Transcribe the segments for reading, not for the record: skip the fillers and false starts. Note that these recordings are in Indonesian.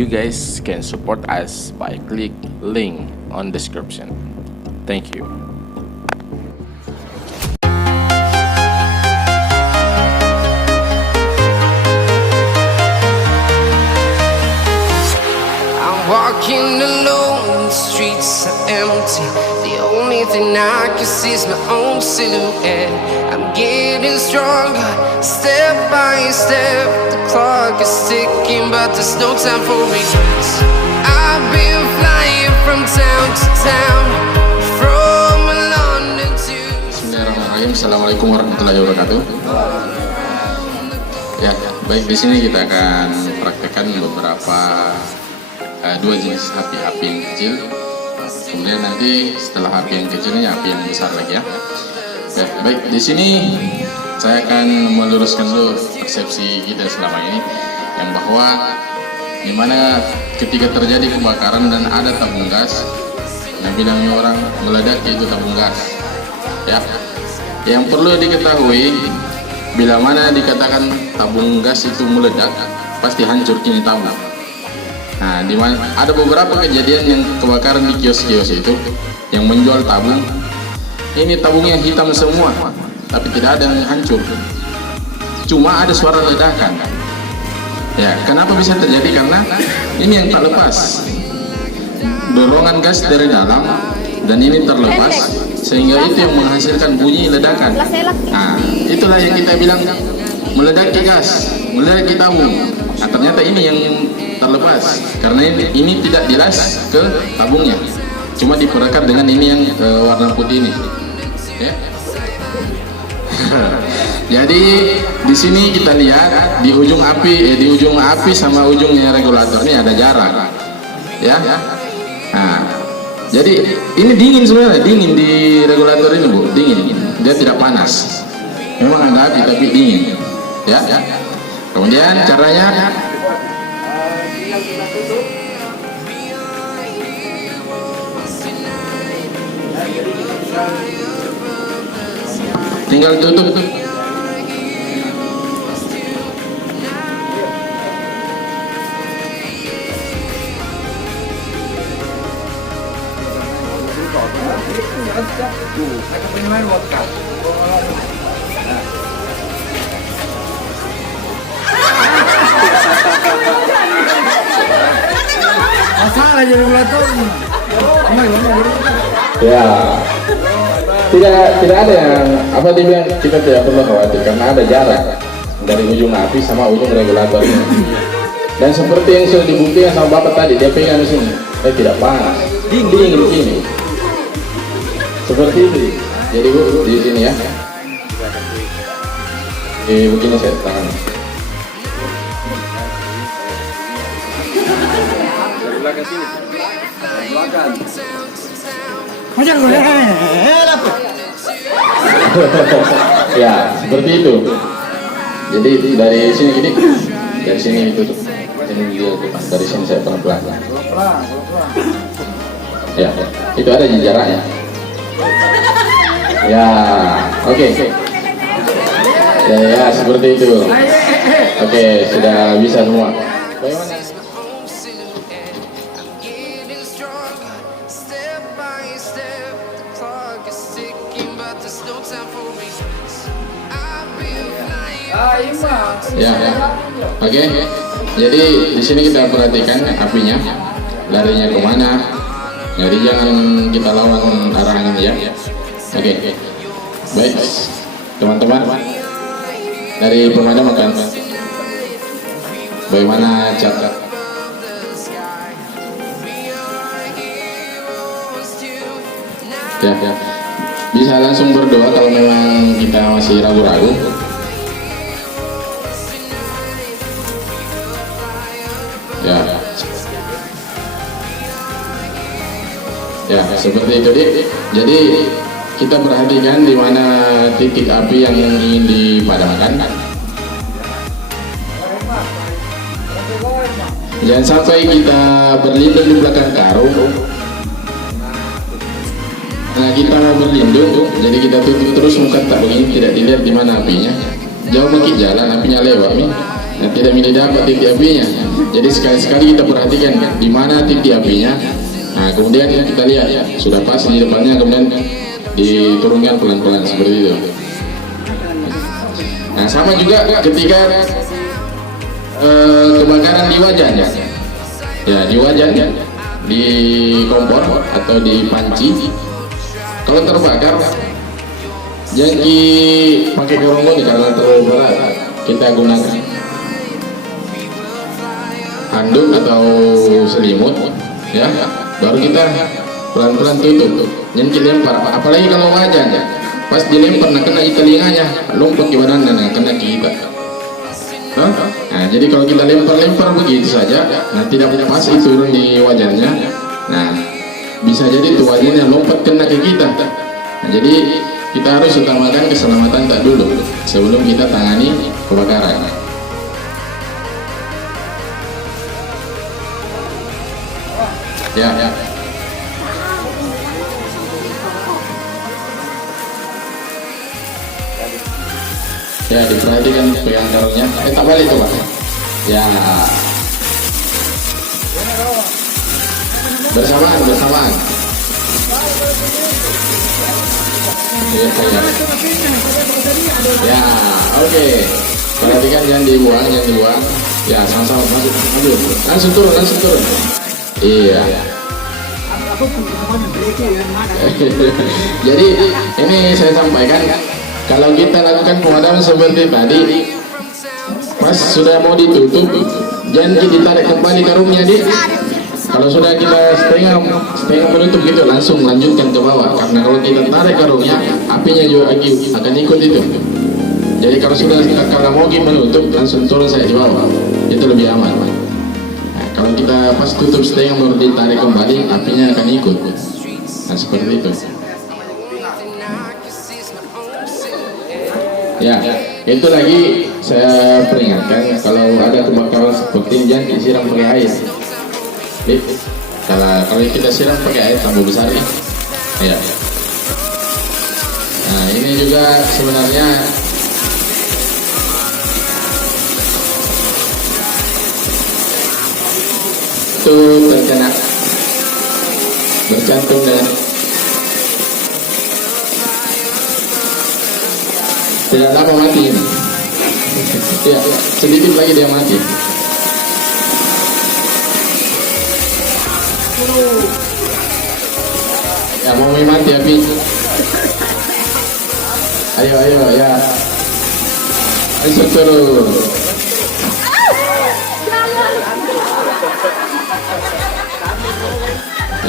you guys can support us by click link on description. Thank you. Walking alone, the streets are empty. The only thing I can see is my own silhouette. I'm getting stronger, step by step. The clock is ticking, but there's no time for regrets. I've been flying from town to town, from London to... Bismillahirrahmanirrahim. Assalamualaikum warahmatullahi wabarakatuh. Ya, baik, di sini kita akan praktekkan beberapa dua jenis api yang kecil. Kemudian nanti setelah api yang kecil ini api yang besar lagi ya. Baik, di sini saya akan meluruskan dulu persepsi kita selama ini, yang bahwa dimana ketika terjadi kebakaran dan ada tabung gas, yang bilangnya orang meledak itu tabung gas. Ya, yang perlu diketahui, bila mana dikatakan tabung gas itu meledak, pasti hancur kini tabung. Nah, dimana ada beberapa kejadian yang kebakaran di kios-kios itu yang menjual tabung. Ini tabungnya hitam semua, tapi tidak ada yang hancur. Cuma ada suara ledakan. Ya, kenapa bisa terjadi? Karena ini yang tak lepas. Dorongan gas dari dalam dan ini terlepas, sehingga itu yang menghasilkan bunyi ledakan. Nah, itulah yang kita bilang meledaki gas, meledaki tabung. Nah, ternyata ini yang terlepas karena ini tidak jelas ke tabungnya, cuma diperekat dengan ini yang warna putih ini ya. Jadi di sini kita lihat di ujung api sama ujungnya regulator ini ada jarak ya. Nah, jadi ini dingin sebenarnya, dingin di regulator ini Bu, dingin, dia tidak panas, memang ada api tapi dingin ya. Kemudian caranya tinggal tutup. Masalah jadi regulatornya. Ya, tidak ada yang apa dibilang, kita tidak perlu khawatir karena ada jarak dari ujung api sama ujung regulator ini. Dan seperti yang sudah dibuktikan sama Bapak tadi, dia pegang di sini, tidak panas, dingin di sini. Seperti itu. Jadi Bu, di sini ya. Begini saya tangan. Belakang sini. Belakang. Ya, seperti itu. Jadi dari sini gini, dari sini itu tuh. Ini dia depan. Dari sini saya pelan-pelan. Ya, itu ada jaraknya. Ya, oke. Ya, seperti itu. Oke, sudah bisa semua. Bagaimana? Ya. Oke. Jadi di sini kita perhatikan apinya larinya kemana. Jadi jangan kita lawan arah angin ya. Oke. Baik, teman-teman dari pemadam akan bagaimana cara ya. Bisa langsung berdoa kalau memang kita masih ragu-ragu. Ya, seperti itu Dik. Jadi kita perhatikan di mana titik api yang ingin dipadamkan. Jangan sampai kita berlindung di belakang karung. Nah, kita mau berlindung, jadi kita tutup terus muka tak begini, tidak dilihat di mana apinya. Jauh sedikit jalan, apinya lewat nih. Nah, tidak milih dapat titik apinya. Jadi sekali-sekali kita perhatikan di mana titik apinya. Nah, kemudian kita lihat ya, sudah pas di depannya, kemudian diturunkan pelan-pelan seperti itu. Nah, sama juga ketika kebakaran di wajan ya. Ya, di wajan, di kompor atau di panci. Kalau terbakar, jangan pakai kerongkongan karena terlalu berat. Kita gunakan handuk atau selimut, ya. Baru kita pelan-pelan tutup. Jangan dilempar. Apalagi kalau wajan ya, pas dilempar nah kena di telinganya, lompat ke badan dan kena kita. Nah, jadi kalau kita lempar-lempar begitu saja, nah tidak pas itu turun di wajannya, nah bisa jadi itu wajannya lompat kena ke kita. Nah, jadi kita harus utamakan keselamatan tak dulu sebelum kita tangani kebakaran. Ya. Ya, diperhatikan pegang karungnya. Tak balik tuh Pak. Ya. Bersamaan. Ya. Ya, oke. Perhatikan jangan dibuang. Ya, sama-sama masuk. Langsung turun. Iya. Jadi ini saya sampaikan, kalau kita lakukan pemadaman seperti tadi, pas sudah mau ditutup, jangan ditarik kembali karungnya dia. Kalau sudah kita setengah menutup gitu, langsung lanjutkan ke bawah. Karena kalau kita tarik karungnya, apinya juga akan ikut itu. Jadi kalau mau menutup, langsung turun saya di bawah. Itu lebih aman. Nah, kalau kita pas tutup setengah baru ditarik kembali, apinya akan ikut. Nah, seperti itu. Ya, itu lagi saya peringatkan, kalau ada kebakaran seperti ini jangan disiram pakai air. Kalau kita siram pakai air tambah besar nih. Ya. Nah, ini juga sebenarnya itu terkena bercantum dan tidak lama mati. Ya, sedikit lagi dia mati. Ya, mau mati api. Ayo ya. Ayo turun.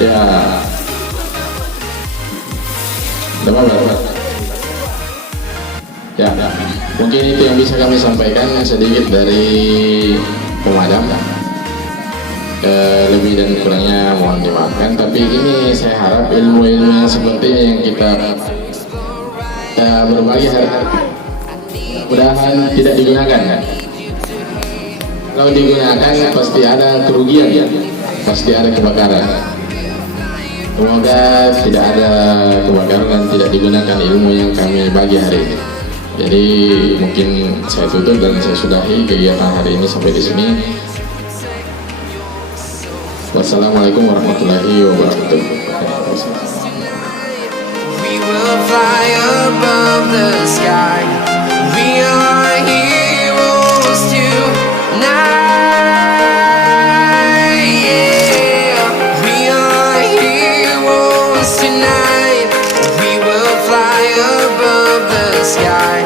Ya. Dapat. Ya, mungkin itu yang bisa kami sampaikan sedikit dari pemadam. Lebih dan kurangnya mohon dimaafkan, tapi ini saya harap ilmu-ilmu yang seperti yang kita berbagi mudah-mudahan tidak digunakan kan? Kalau digunakan pasti ada kerugian ya, pasti ada kebakaran. Semoga tidak ada kebakaran dan tidak digunakan ilmu yang kami bagi hari ini. Jadi mungkin saya tutup dan saya sudahi kegiatan hari ini sampai di sini. Wassalamualaikum warahmatullahi wabarakatuh. We will fly above the sky. We are heroes tonight. Yeah, we are heroes tonight. We will fly above the sky.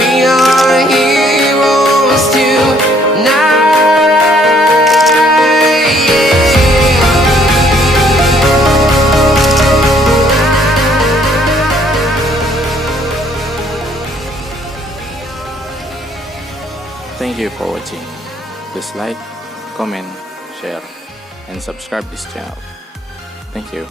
We are heroes tonight. Thank you for watching. Please like, comment, share, and subscribe this channel. Thank you.